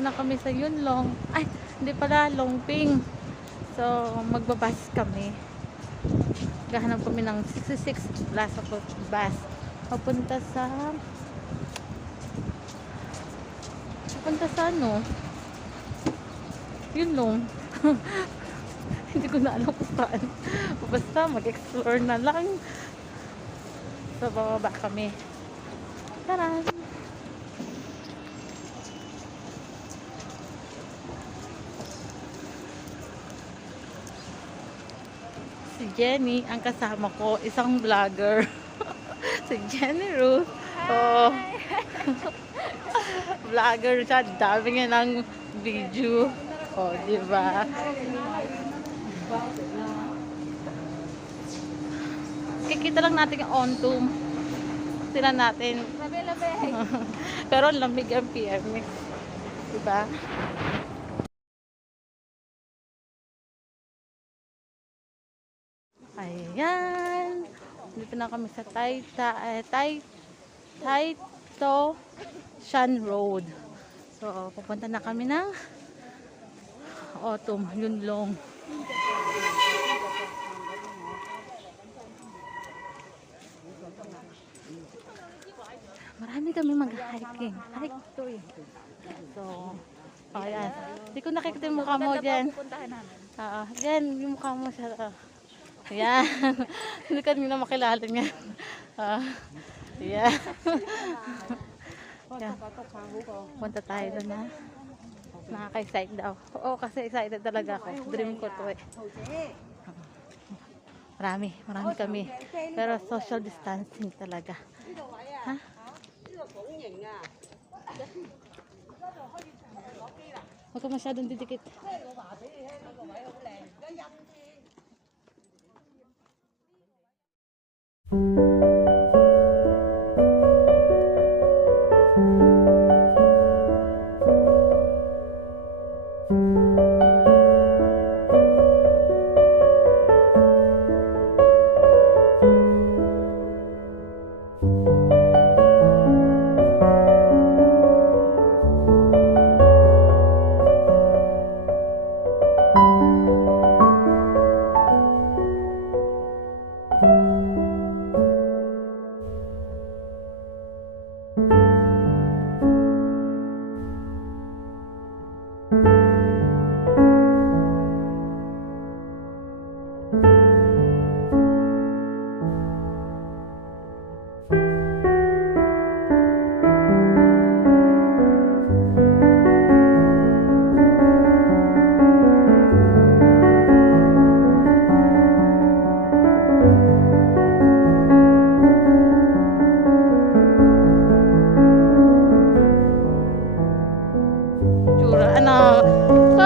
Dito na kami sa Yunlong. Ay, hindi pala, Longping. So, magbabas kami. Gahanap kami ng 66 Plaza bus. Papunta sa ano? Yunlong. Hindi ko na alam kung saan. Basta mag-explore na lang. So, bababa kami. Tara! Si Jenny, ang kasama ko, isang vlogger. Si Jenny Ruth. Oh. Vlogger siya. Dami nga ng video. Oh, diba? Kikita lang natin yung on-tomb. Sila natin. Pero lamig ang PMX. Diba? Ayan. Dito na kami sa Taito Shan Road. So, pupunta na kami ng Autumn, Yunlong. Marami kami mag-hiking. Hike to eh. So, ayan. Hindi ko nakikita yung mukha mo dyan. Dyan, yung mukha mo siya. Ayan. Hindi ka nila makilala niya. Ayan. Punta tayo doon na. Nakaka-excite daw. Oo, kasi excited talaga ako. Dream ko to eh. Marami kami. Pero social distancing talaga. Ha? Huwag ka masyadong didikit.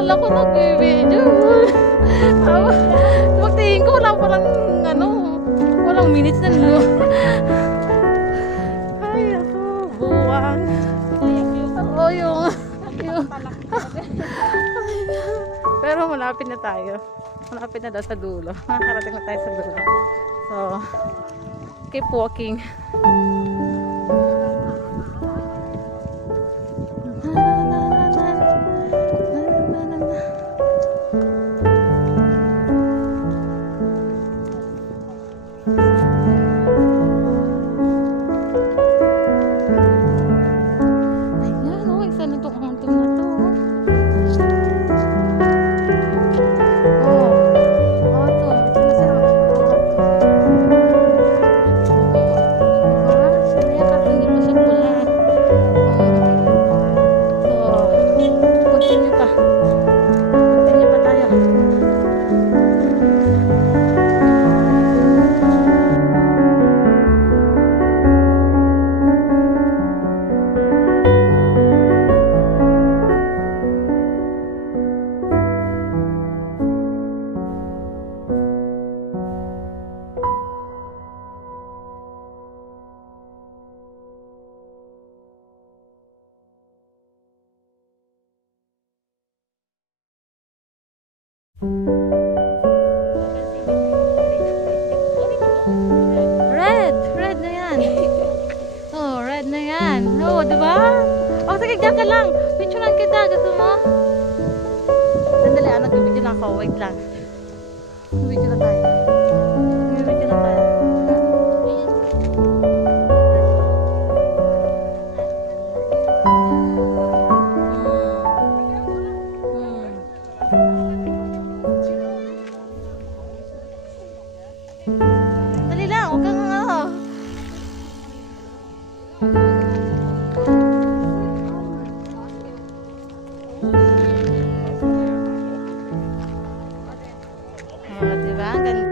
Kala ko nag-video. Magtingin ko wala palang walang minutes na nyo. Ay ako, buwang. Oo, yung pero malapit na tayo. Malapit na daw sa dulo. Nakarating na tayo sa dulo. So, keep walking. Red na yan. Oh, red na yan. Oh, di ba? Oh, sige, diyan ka lang. Picturean kita. Gusto mo? Sandali, nagbibideo lang ako. Wait lang. Video na tayo. Video na tayo. Dali lang, huwag kang diba? Ang ganda.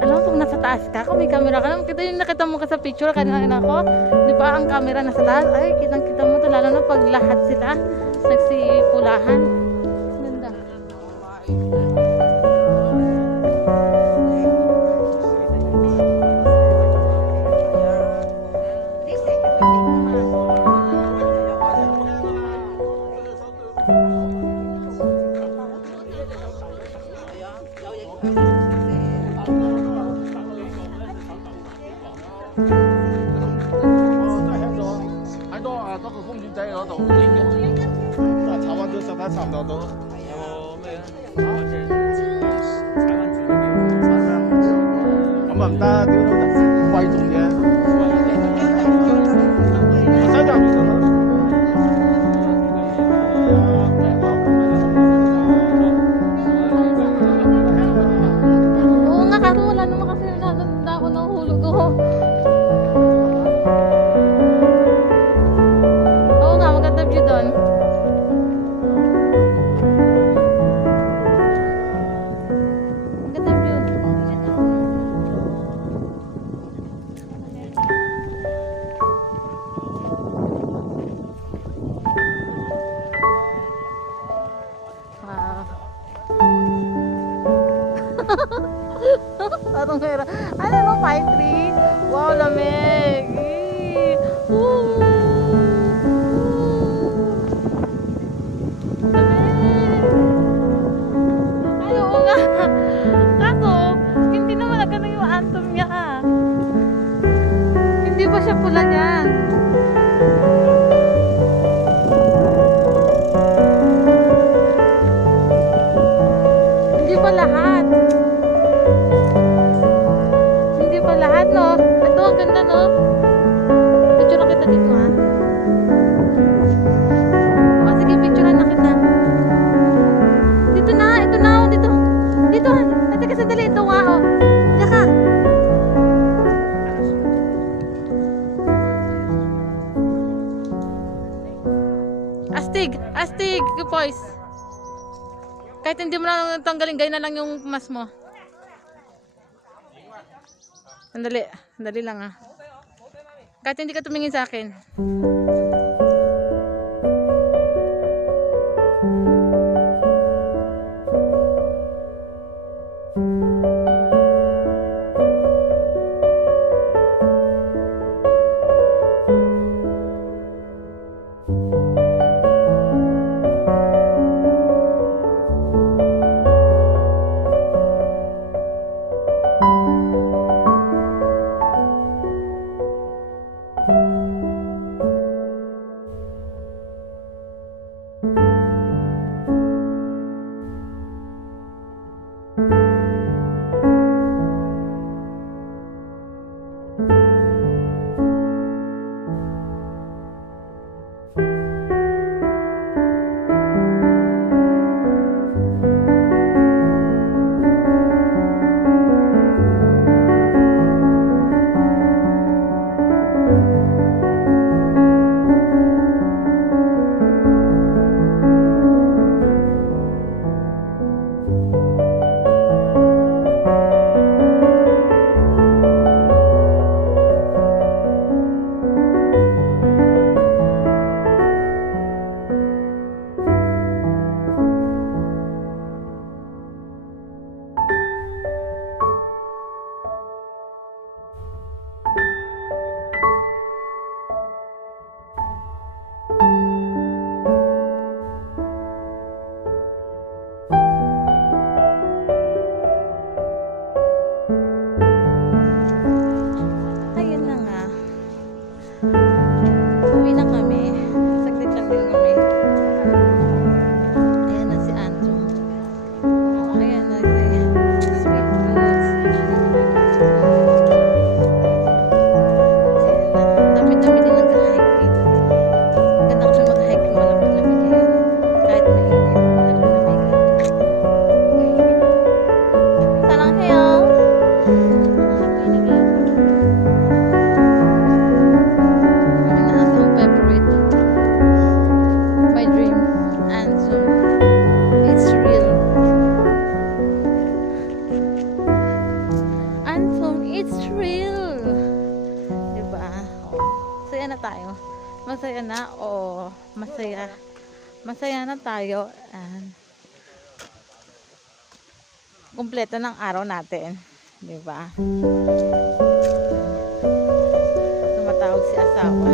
Alam mo, pag nasa taas ka, kung may camera ka, kita yung nakita mo ka sa picture kanina ko, di ba ang camera nasa taas, ay kitang-kita mo to, lalo na pag lahat sila nagsipulahan. Ganda. Oo nga, kaso wala naman kasi nananda ako ng hulog ko. Oo nga, maganda view doon. Maganda view. Parang meron. Ano no, pine tree? Wow, lamig. Woo! Lamig. Ay, oo nga. Kaso, hindi naman agad yung anthem niya. Hindi pa siya pula niyan. Hindi pa lahat. Hindi pa lahat, no? Ito, ang ganda, no? Picture na kita dito, ha? O, sige, picture na kita. Dito na, ito na, oh, dito. Dito, ha? Ate, kasi dali, ito nga, oh. Diyan ka. Astig, astig, good boys. Kahit hindi mo na tanggalin, gaya na lang yung mas mo. Sandali. Sandali lang ah. Kahit hindi ka tumingin sa akin. Masaya na o masaya na tayo and kumpleto ng araw natin, di ba? Tumatawag si asawa.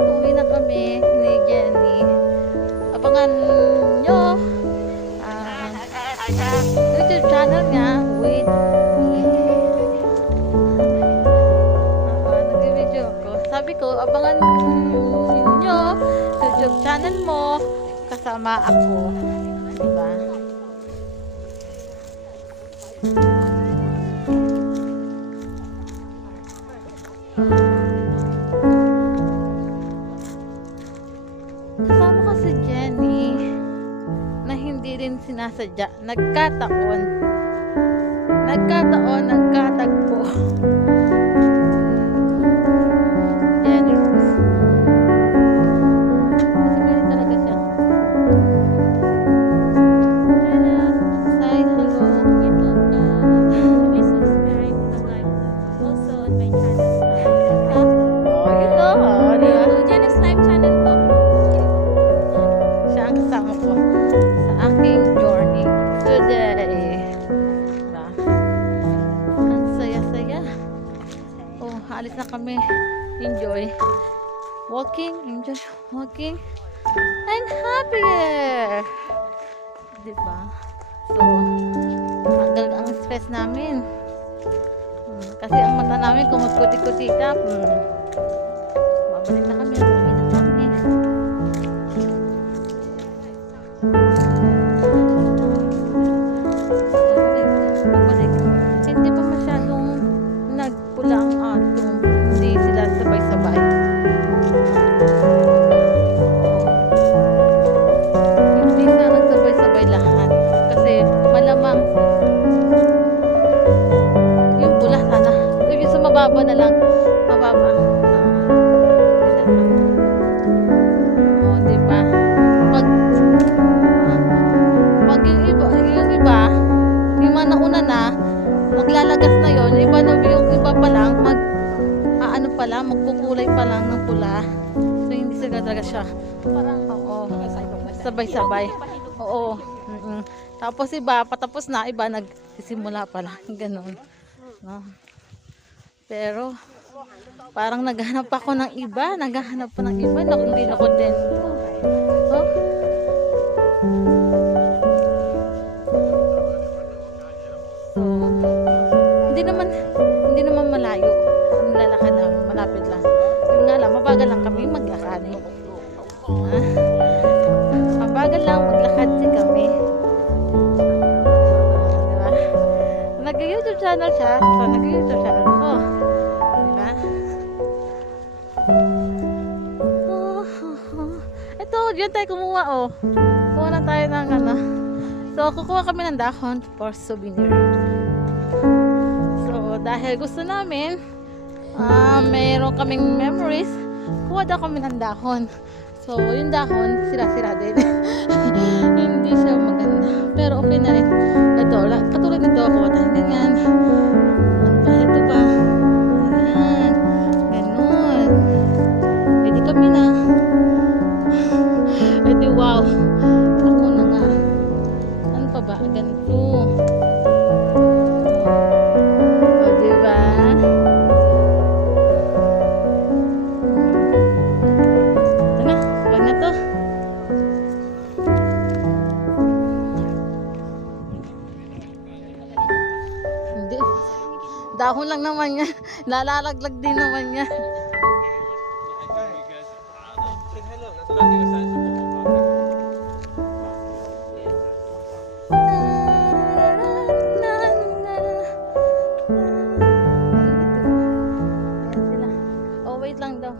Uwi na kami ni Jenny. Abangan nyo YouTube channel niya with sabi ko, abangan ninyo YouTube channel mo kasama ako, diba? Kasama ko si Jenny na hindi rin sinasadya, nagkatagpo. Alis na kami. Enjoy walking and happier, diba? So hanggang ang stress namin kasi ang mata namin kumutkuti-kutika. Babalik na kami, uwi na kami. Babalik. Hindi pa masyadong nagpula ang ato. Hindi sila sabay-sabay. Hindi sila nagsabay-sabay lahat. Kasi malamang yung pula sana. Yung sa mababa na lang. Mababa. siya. Oo. Sabay-sabay. Oo. Tapos iba, patapos na, iba nagsisimula pa lang. Ganun. No? Pero, parang naghanap ako ng iba. Naghahanap pa ng iba. Hindi na kontento. Oh? So, hindi naman malayo. Ang lalakad namin, malapit lang. Yun nga lang, mabagal lang kami maglakad. Mabagal lang maglakad kami. Diba? Nag-YouTube channel siya. So, nag-YouTube channel ako. Diba? Ito, diyan tayo kumuha, oh. Kuha na tayo ng ano. So, kukuha kami ng dahon for souvenir. So, dahil gusto namin, mayroon kaming memories, kuha daw kami ng dahon. So, yung dahon, sira-sira din. Hindi siya maganda. Pero okay na rin. Ito, katulad nito, kuha tayo ganyan. Ito pa. Ayan. Ganun. Pwede kami na. Pwede, wow. Ako na nga. Ano pa ba? Ganito. O, diba? Ito na. Wag na to. Hindi. Dahon lang naman yan. Nalalaglag din naman yan. Wait lang daw.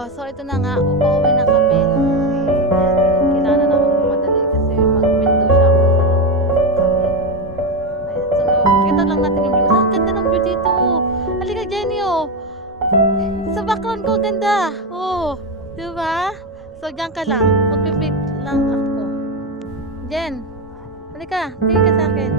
Oh, so ito na nga, pauwi na kami. Kailangan na naman mamadali kasi mag-window shopping sa kami. Ayan, so kita lang natin yung view. Ang ganda ng view dito. Halika, Jenny, oh. Sa background ko, ganda. Oh, diba? So, diyan ka lang. Magpipit lang ako. Jen, halika, tingin ka sa akin.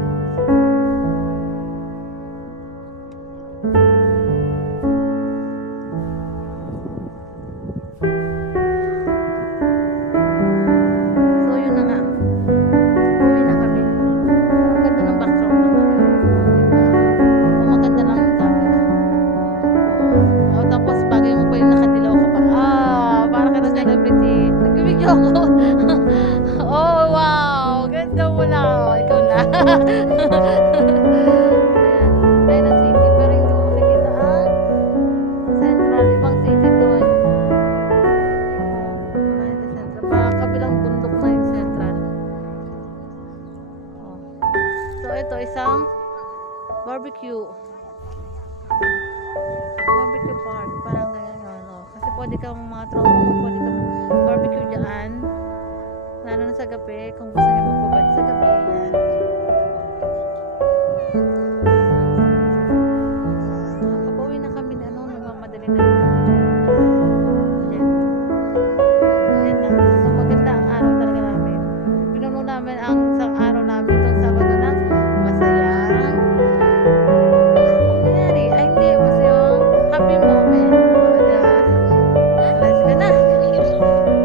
Oh, wow! Ganda mo na. Ikaw na. Ayan. Ayan ang city. Pero hindi mo makikita ang central. Ibang city to. Ayan ang central. Parang kabilang bundok na yung central. Oh. So, ito isang barbecue. Barbecue park. Parang ganyan. Ano. Kasi pwede kang mga tropa mo. Pwede kang barbecue dyan. Lalo na sa gabi, kung gusto niyo magbabad sa gabi, yan. Kapauwi na kami na nagmamadali na rin kami. Yan. Yan lang. So, maganda ang araw talaga namin. Pinuno namin ang isang araw namin itong Sabado ng masayang nangyari. Ay, hindi. Masayang happy moment. Let's go na.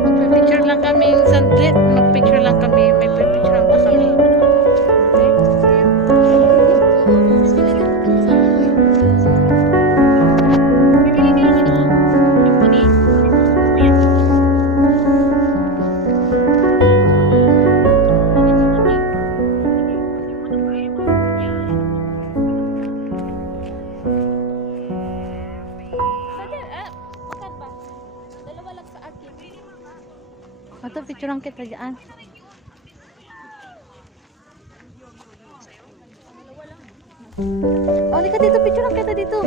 Magpipicture lang kami saglit. Magpicture lang kami. May picture picturean kita dyan. Oh, halika dito, picturean kita dito.